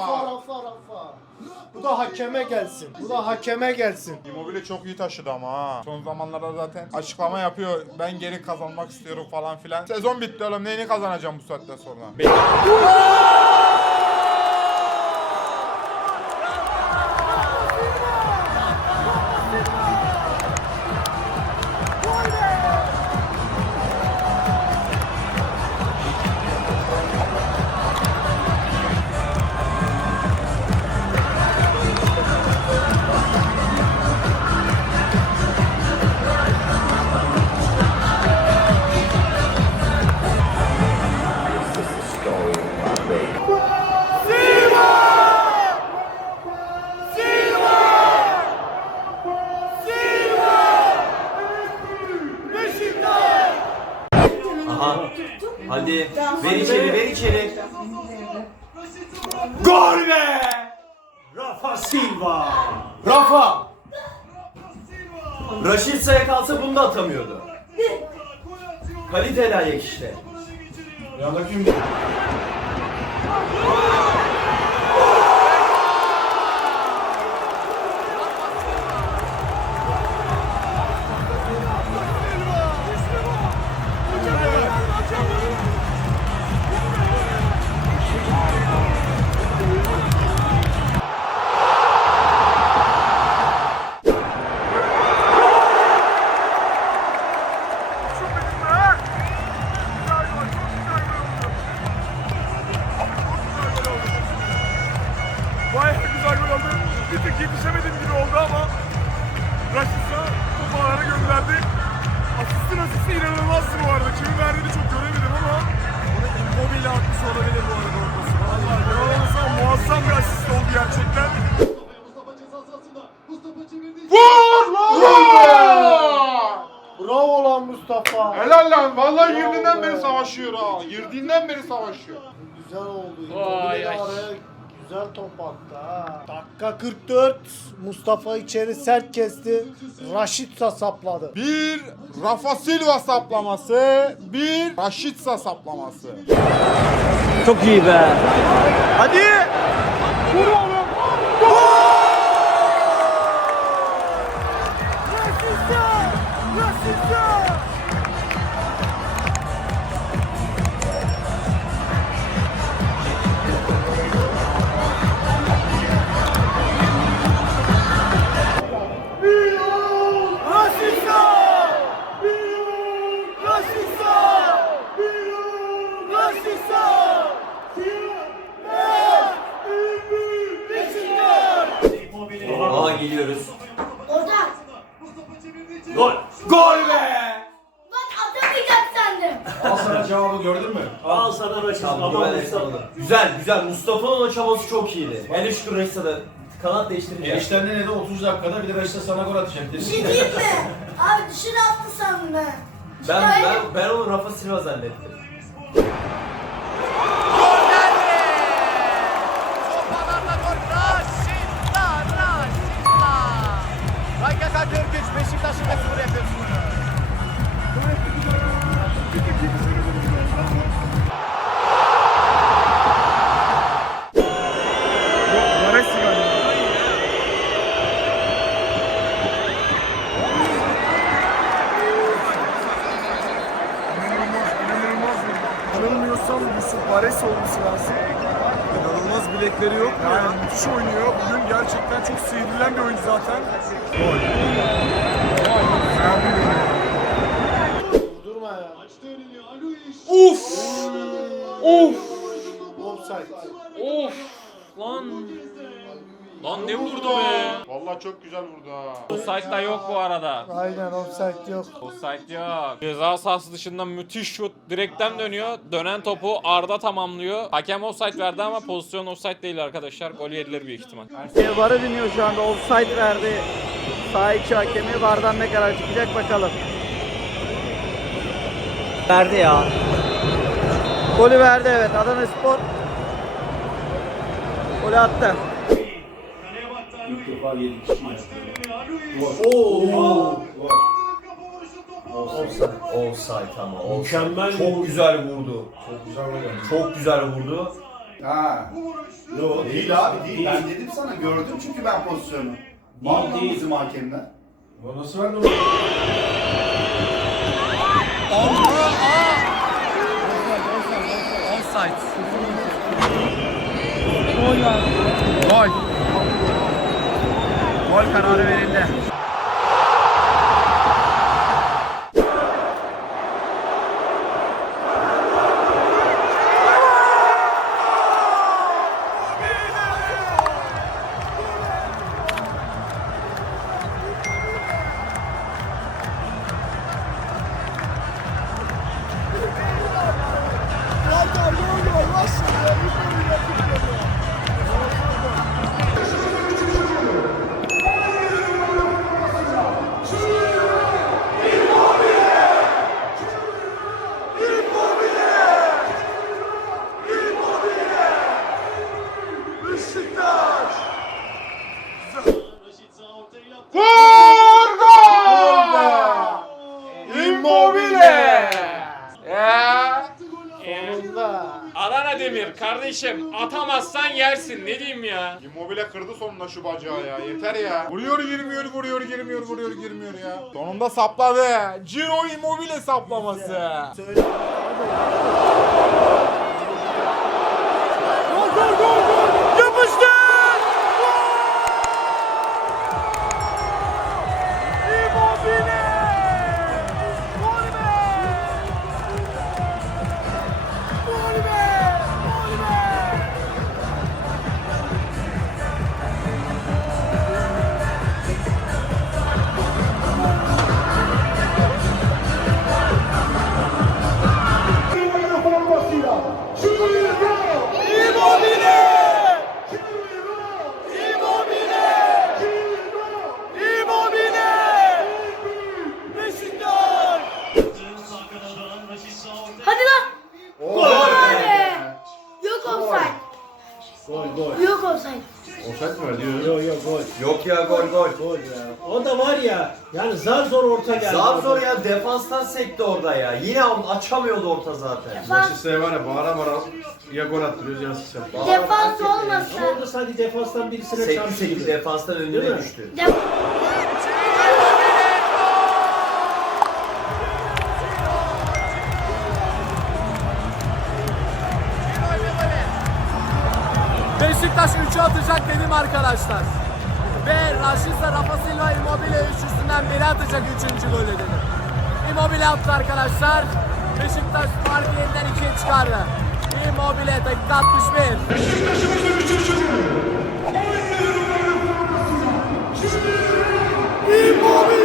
Rafa. Rafa, Rafa. Bu da hakeme gelsin. Bu da hakeme gelsin. Immobile çok iyi taşıdı ama ha. Son zamanlarda zaten açıklama yapıyor. Ben geri kazanmak istiyorum falan filan. Sezon bitti oğlum. Neyini kazanacağım bu saatten sonra? Aha. Da atamıyordu. Kaliteli ayak işte. Bayağı Lan. Vallahi girdiğinden beri savaşıyor ha. Girdiğinden beri savaşıyor. Güzel oldu. Vay ay. araya güzel top attı ha. Dakika 44. Mustafa içeri sert kesti. Raşitsa sapladı. Bir Rafa Silva saplaması, bir Raşitsa saplaması. Çok iyi be. Hadi. Aha Gol. Gol be! Bak atamayacak sandım. Al sana cevabı gördün mü? Al sana Raşit. Tamam, Ama Mustafa. Güzel güzel. Mustafa'nın o çabası çok iyiydi. Hele şükür Raşit'e de kanat değiştirince. Enişten ne dedi 30 dakikada bir de Raşit'e sana gol atacak. Bir şey diyeyim mi? Abi dışarı attı sandım ben. Ben, ben, ben onu Rafa Silva zannettim. Yusuf Vares olması lazım. İnanılmaz bilekleri yok. Yani müthiş oynuyor. Bugün gerçekten çok sivrilen bir oyuncu zaten. Gol. Durma ya. Uf! Uf! Offside. Of! Lan! Lan ne vurdu be? Vallahi çok güzel vurdu ha. Offside da yok bu arada. Aynen offside yok. Offside yok. Ceza sahası dışından müthiş şut. Direkten dönüyor. Dönen topu Arda tamamlıyor. Hakem offside verdi ama pozisyon offside değil arkadaşlar. Gol yediler büyük ihtimal. VAR'ı dinliyor şu anda. Offside verdi. Sağ içi hakemi. VAR'dan ne karar çıkacak bakalım. Verdi ya. Golü verdi evet. Adana Spor. Golü attı. İlk defa 7 kişi yaptı. Oo. offside ama. offside. Mükemmel Çok güzel vurdu. Çok güzel oynadı. Çok güzel vurdu. Ha. Yok değil abi değil. Ben dedim sana gördüm çünkü ben pozisyonu. Var mı değil. bizim hakemler? Bu nasıl verdi onu? Gol. Gol അപ്പോൾ കടവരവേലിന്റെ Sonunda. Adana Demir kardeşim atamazsan yersin ne diyeyim ya. Immobile kırdı sonunda şu bacağı ya. Yeter ya. Vuruyor girmiyor, vuruyor girmiyor, vuruyor girmiyor ya. Sonunda sapladı. Ciro Immobile saplaması. Söyle. Yapıştı! Immobile! Orta geldi. Zar zor ya defanstan sekti orada ya. Yine açamıyordu orta zaten. Defans, Raşit var ya bağıra bağıra ya gol attırıyoruz ya yapıyor. defans Ama olmasa. orada sanki defanstan birisine Sekti çarptı sekti gibi. defanstan Değil önüne mi? düştü. Def- Beşiktaş 3'ü atacak dedim arkadaşlar. Ve Rashica Rafa Silva Immobile üçlüsünden biri atacak 3. golü dedim. Immobile attı arkadaşlar. Beşiktaş farkı yeniden 2'ye çıkardı. Immobile dakika 61. Bak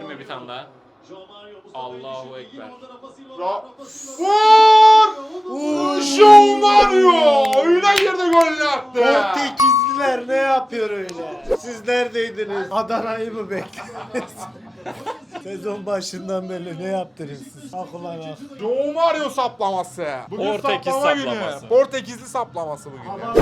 Gelir mi bir tane daha? Allahu Ekber. Ra- Vur! Joe Mario! Öyle girdi golünü attı. Portekizliler ne yapıyor öyle? Siz neredeydiniz? Adana'yı mı beklediniz? Sezon başından beri ne yaptınız siz? Ah ulan ah. Mario saplaması. Bugün Portekiz saplama saplaması. günü. Portekizli saplaması bugün. ya.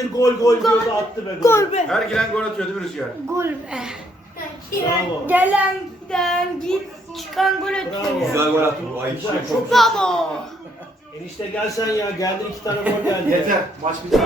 Saattir gol gol diyordu attı be. Gol be. Her giren gol atıyor değil mi Rüzgar? Gol be. Bravo. Gelen giden git çıkan gol atıyor. Güzel gol attı bu. Ayıp şey. Çok Bravo. Enişte gel sen ya. Geldi iki tane gol geldi. Yeter. Maç bitti.